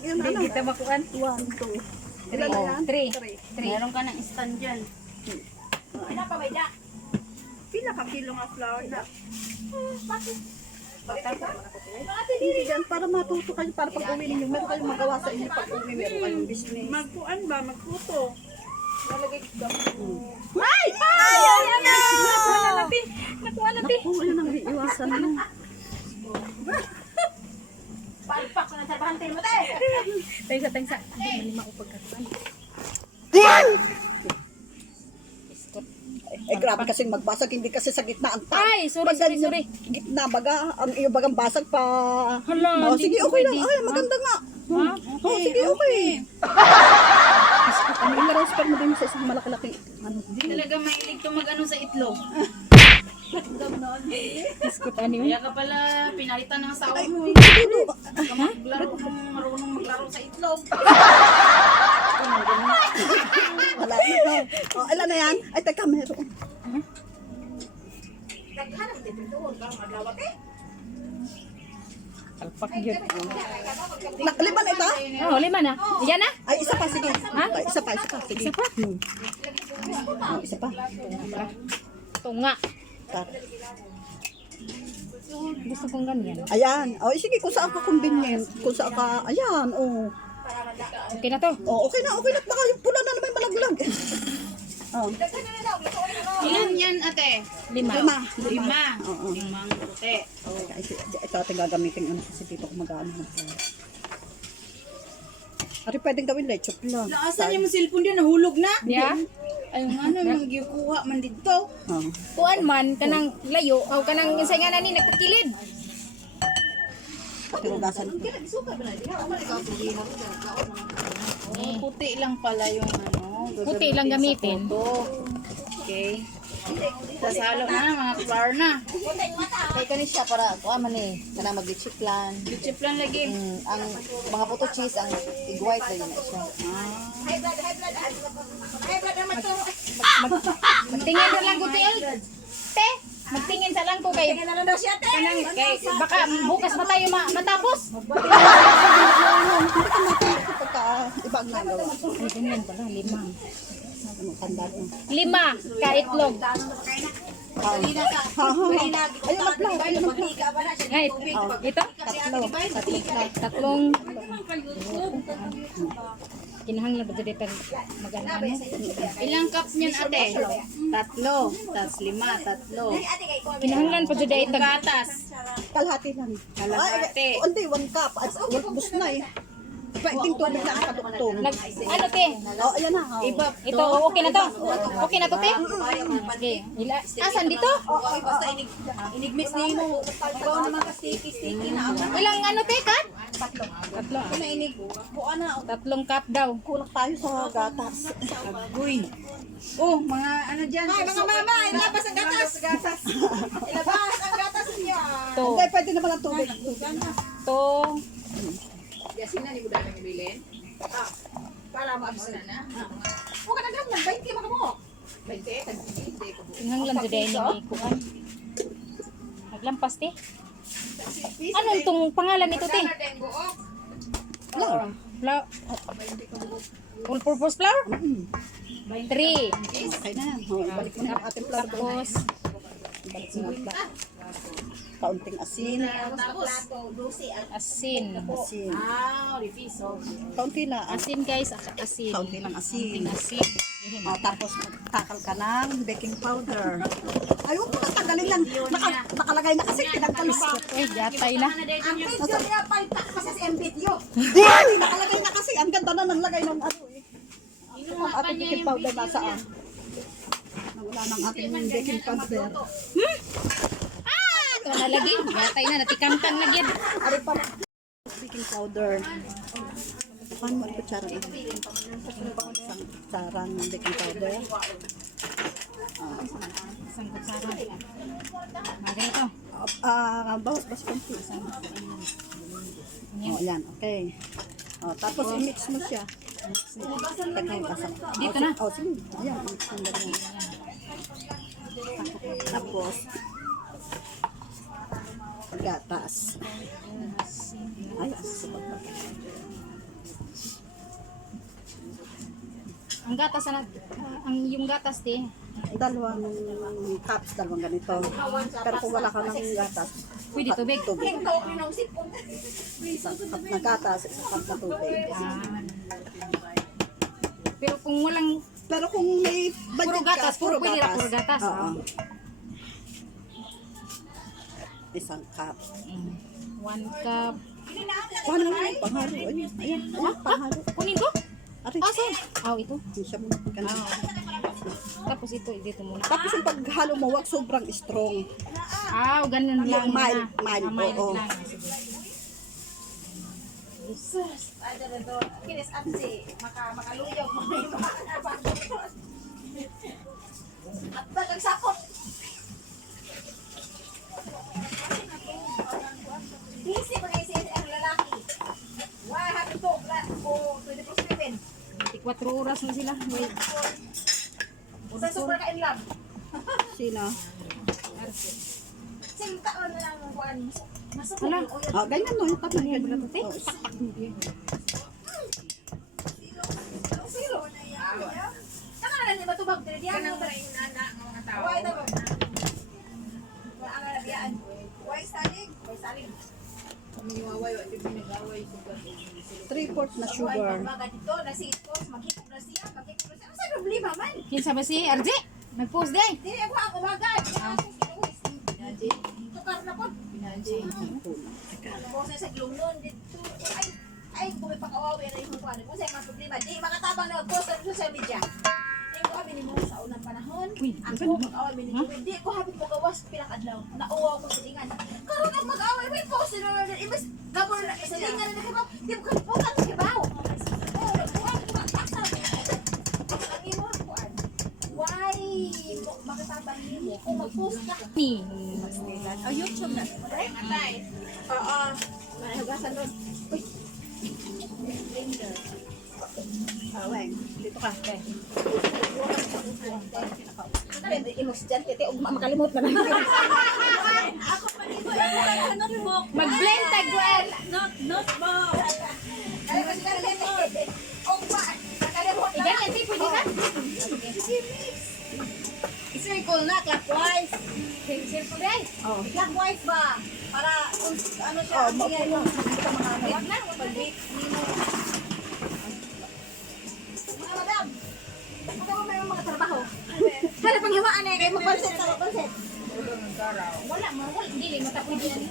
yun Hindi ano. kita makuan. One, two. Three. Na yan? Three. Three. Meron ka ng stand dyan. Pila ka kilo nga flour na? Hindi dyan, para matuto kayo, para pag uwi ninyo, meron kayong magawa sa inyo pag uwi, meron kayong business. Magpuan ba? Magputo. Ay! Ayan na! Nakuha na natin. Nakuha natin. Naku, yun ang iiwasan mo. Palpak ko na sa bahante mo, te! Tengsa, tengsa. Hindi malima ko pagkatuan. Eh, grabe kasi magbasag, hindi kasi sa gitna ang tao. Ay, sorry, sorry, sorry. Gitna baga, ang iyo bagang basag pa. Hala, Oh, hindi sige, okay lang. Ay, maganda nga. Ha? Oh, sige, okay. Ano yung transfer mo din sa isang malaki-laki? Ano? Talaga mahilig to mag-ano sa itlog. Biskot ano yun? Kaya ka pala pinalitan ng asawa mo. eh. Maglaro ng marunong maglaro sa itlog. Wala na. Oh, ilan na yan? Ay, teka, meron. Kalpak yun. Nakaliban na ito? Oh, lima na. Yan na? Ay, isa pa, sige. Ha? Isa pa, isa pa. Sige. Isa pa? Hmm. Oh, isa pa. Tunga. Tar. Gusto kong ganyan. Ayan. Oh, sige, kung saan ka convenient. Kung saan ka, ayan, oh. Okay na to. Oh, okay na, okay na. Baka yung pula na naman malaglag. oh, Ilan yan, ate? Lima. lima. Lima. Oo. Limang puti. Okay, ito, ito ating gagamitin ano kasi dito ko flour. Ari pwedeng gawin leche plan. Naasan yung cellphone din? Nahulog na? Yeah. Ay, nga na, magyukuha man dito. Oh. Kuan man, kanang layo, o kanang isay nga nani, nagkakilid. Tinugasan. Puti lang pala yung ano. Puti lang gamitin. Okay. Tapos halo na, mga flour na. Kay kani siya para kuha man eh kana mag-chip plan. Chip lang lagi. Mm, ang mga puto cheese angig-white na yun na siya. Magtingin na lang ko, Tel. Te, magtingin sa lang ko kay... Kanang, kay, baka bukas pa tayo ma matapos. Pagka iba ang nagawa. Ay, ganyan pala, lima. Lima, na plan. Ayun na plan. Ay, ito? Tatlo. Tatlo. Tatlong... Kinahanglan ba dito magana ano? Ilang cups niyan, ate? Tatlo. Tapos lima, tatlo. Kinahanglan pa dito itag Gatas. Kalahati lang. Kalahati. Ay, hindi, one cup. At bus na eh. Pwedeng tubig na ang kadukto. nag ano te? Oh, ayan na. Oh. Iba. Ito okay na to. Okay na to te? Okay. Ila asan dito? Inigmix ni mo. Ikaw naman ka sticky-sticky na ako. Ilang ano te kat? Tatlo. Tatlo. Na inig. Buka na. Tatlong cup daw. Kulang tayo sa gatas. Agoy. Oh, mga ano dyan. Ay, mga mama, ilabas ang gatas. gatas. ilabas ang gatas niya. To. Hindi, pwede naman ang tubig. To. Yasin na ni Buda ng ibilin. Ah, para maabis na na. Huwag ka na gamnan, 20 mga mo. 20, tag-20 ko. Kinahanglan dito ni kuan. Naglampas te. Ano itong pangalan nito te? Flour. Flour. Full purpose flour? Three. Okay na. Oh, balik mo na yung ating flour. Tapos, Balik mo na flour. Kaunting asin. Tapos, asin. Asin. ah, refiso. Kaunti na. Asin guys, asin. Kaunti lang asin. Asin. Ah, tapos takal ka ng baking powder. Ay, huwag mo na tagalin lang. Naka, nakalagay na kasi pinagkal pa. Eh, gatay na. Ay, nakalagay na kasi. Ang ganda na ng lagay ng ano eh. Ang ating baking powder nasaan? Nawala ng ating baking powder. Ah, ito na lagi. Gatay na, natikangkang na gyud. Ari pa baking powder. Paano mo ang kutsara na? Isang kutsara ng baking powder. Isang kutsara. Ah, ganito. Ah, bawas bas konti. Oh, yan, okay. Oh, tapos i-mix mo siya. Dito na. Oh, sige. Ayan, mix mo na rin. Tapos, gatas. Ay, ang gatas na uh, ang yung gatas di dalawang cups, dalawang ganito. Pero kung wala ka ng gatas, pwede tubig. Tubig. Isang cup gatas, isang cup na tubig. Pero kung walang pero kung may budget puro gatas, ka, puro, puro gatas. Puro gatas. Uh -huh. Isang cup. mm, one cup. Paano naman yung pahalo? Ayan, ayan, ayan, pahalo. Kunin ko? Aray, Ah, ito. Hindi siya muna. Ganun. Tapos ito, dito muna. Tapos yung paghalo mo, wag sobrang strong. Ah, ganun lang. Yung mild, na. mild, Ah, mild oo. lang. Doon. Kinis absi. Maka, makaluyaw. At bagang sakot. Busy pa kasi ang lalaki. Why have to la ko 24/7. 24 oras na sila. Wait. Sa super ka in love. Sino? Sinta mo na lang ang kuan. Masuk Wala. Oh, ganyan mo. Yung to, te. Oh. Silo. Saka na lang ba tubag dire diyan ang tara inana ng mga tao. Why ta ba? Wala ang nabiyaan. Why salig? Why salig? Three-fourth na sugar. Baga dito, nasikos, maghipog na Ano sa problema man? Kinsa ba si RJ? Nag-post day. Dili ako ang umaga. Tukar na po. Ano mo sa glungnon dito. Ay, ay, kung may pakawawi na yung kuwan. Kung sa'yo mga problema, di makatabang na mag-post sa social media. Hindi ko kami ni mo sa unang panahon. Ako mag-away ni Joel. Di ko habit mo gawas pilang adlaw. Nauwaw ko sa tingan. Karon ang mag-away may post na na ibas gabor na sa tingan na ko. Di ko ka post ang kibaw. Oh, kuan ko ba taksa. Ang imo kuan. Why mo makatabang nimo kung mag-post ka? Ni. Oh, YouTube na. Right? Oo. Mahugasan doon. Uy. Blender. Ah, weng. Dito ka. Pwede imos dyan, tete, ug makalimot na lang. Ako pa dito, notebook. Mag-blend tag. Not, notebook. Ay, kasi nakalimot. Og ba, nakalimot na. Igan yan, te. Pwede ka? Circle na, clockwise. Circle day. Oh. Clockwise ba? Para, kung ano siya, Oh, sige, maupo yung Sa mga ano. Wag na, pag-bake. Mga madam, baka mo mayroong mga trabaho. Sana pang hiwaan eh, kayo mag-concept ka, mag-concept. Wala mo. Wala. Hindi. Mata pwede yan.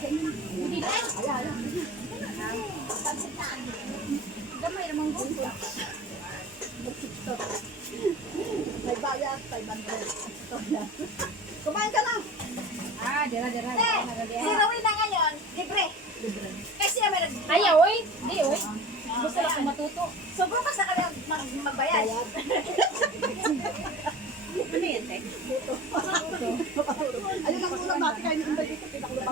Pwede na. Gamay naman ko. Bayad, 500. Kumain ka na. Ah, dira, dira. Eh, si Rowena na ngayon, libre. Kasi may nag... Ayaw, oy. Di, oy. Gusto lang akong matuto. So, bukas na kami mag magbayad. ano yan, Tek? Ayun ang ulam natin kayo dito. Pinakulabang ko.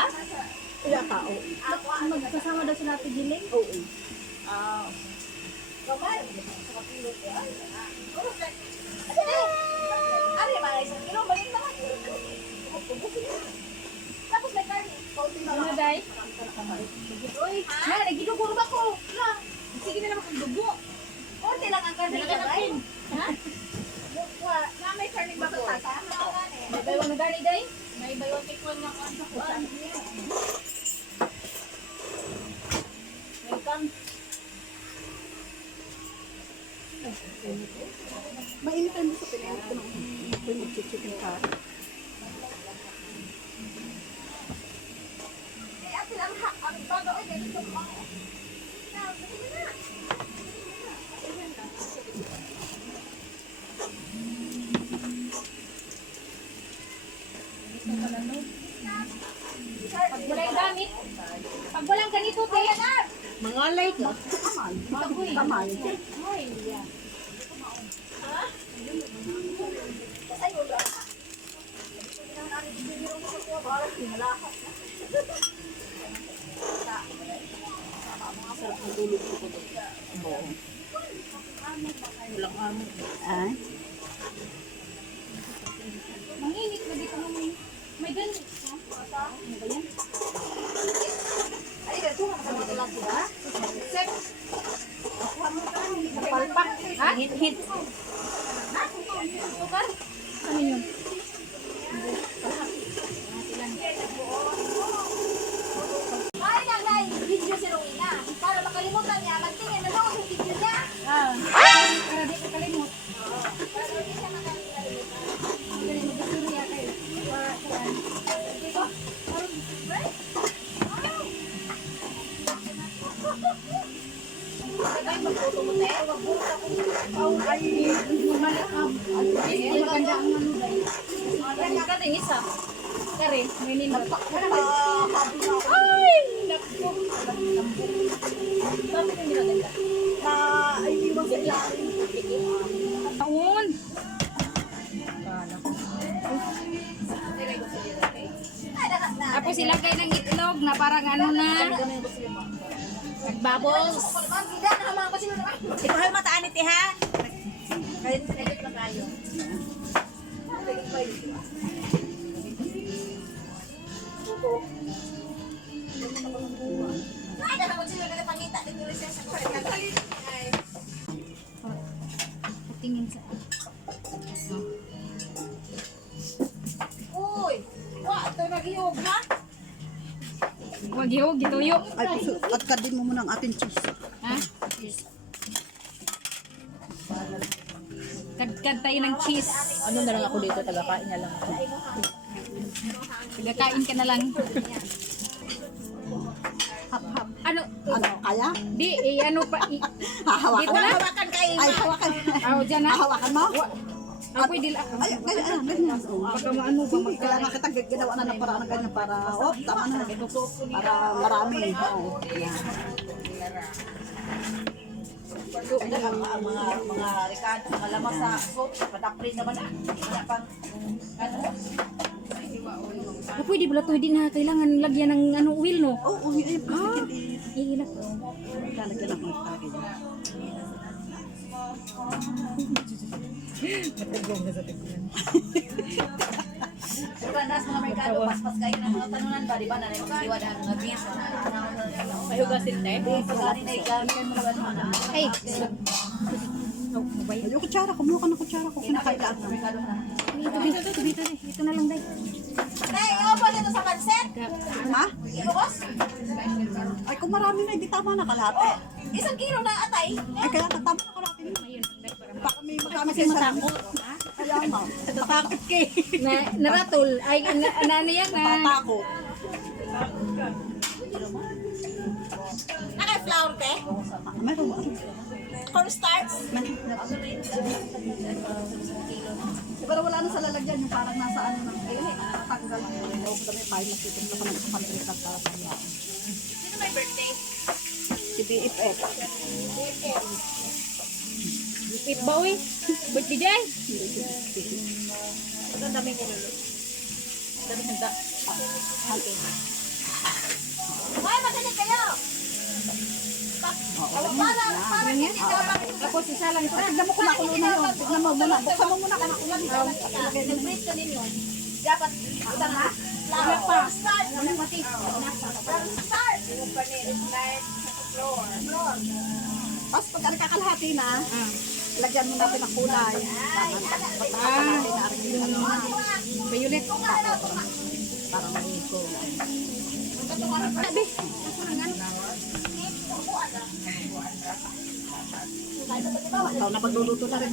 Daw sila? Iya tao. Magkasama daw sila ate Giling? Oo. Kamay. Ano yung mga isang kilo? Balik naman. Tapos may na Ano, day? Uy, Ha, nagiduguro ba ko? La, sige na naman kang dugo. Kaunti lang ang karni. Naganakin. Ha? Wa- Na may karni ba ito? May baywang na gani, day? May baywang tikwan na kan sa kuwan. Welcome. Mainit tayo sa pinayot ko ng pinag chicken curry. Eh, atin ang ha- ang bago. Uy, ganito pa. Na, sige na. Pag walang ganito, te. Mga like. Kamay. Bagoy. Kamay. Ay, yeah. Ayun lang. Ang ano, bibiro mo sa kuwa, parang pinalakas na. Sarap ng tulog ko ko. Oo. Walang amo. Ay? Manginit na dito mo. Ay, ganito ka sa lang sila. Palpak. Ha? Hit, hit. Ano yun? Ay, maganda ang ano dahil. Kare, isa. Kare, may ninot. Ay, naku. Bakit hindi maganda? Taon. Tapos ilagay ng itlog na parang ano na. Nagbubbles. Ay mataan iti ha? Kahit sinagit na tayo. Ay, naman Wag yung gituyo. Ay, puso, at kadin mo muna ang ating cheese. Ha? Kadkad tayo ng cheese. Ano na lang ako dito, taga-kain na lang ako. Pagkakain ka na lang. Hap, hap. Ano? Ano, kaya? Di, eh, ano pa? I, Hahawakan dito na? Hawakan kayo. Ay, hawakan. Oh, dyan na. Hahawakan mo? Ah, pwede lang. Ay, ganyan, ah, ganyan. Oh. Baka maano ba? Kailangan kita ginawa na ng paraan ng ganyan para, oh, tama na. Para marami. Oh. Yan. Ang mga, mga, mga Ricardo, mga lamas sa soap, padakprin naman na. Wala pang, ano? Ah, pwede pala to, hindi na kailangan lagyan ng ano, oil, no? Oo, oh, plastic hindi. Ihilak. Lalagyan ng mga tagi. Pero ba, nas mga merkado, paspas kayo ng mga tanunan ba, di ba? Nanay magdiwa na mga beans. May hugasin tayo. Pagkari na igamit mo mga ano. Ay! Oh, mabay. Ay, yung kutsara, kumuha ka ng kutsara ko. Kinakailan. Merkado na. Ito, dito, dito, dito, ito na lang, day. Nay, iubos ito sa pansit. Ha? Iubos? Ay, kung marami na, hindi tama na kalahati. Isang kilo na atay. Ay, kaya katama na kalahati. Baka may magkami kayo sa takot. Kaya nga. Natatakot kay. na naratol ay ano yan na Natatakot. Naka-flour te? Meron ba? Cornstarch? Pero wala na sa lalagyan yung parang nasa ano ng ayun eh, tanggal ng mga loob kami pa yung nakikita na kami sa pantry ng para sa. Sino may birthday? Si BFF. Ipit ba uy? Ba't di day? Ang dami ko lulu. Dami handa. Ay, magaling kayo! Para, para hindi ka Tapos isa lang ito. Tignan mo kung nakulo na yun. Tignan mo muna. Buksan mo muna na. Nag-break ka ninyo. Dapat, utang ha? Flour. Cornstarch. Cornstarch. Flour. Flour. Tapos pag nakakalahati na, lagyan mo natin ng kulay. Na. Violet. Para maging kulay. Sabi. Ikaw na pagluluto na rin.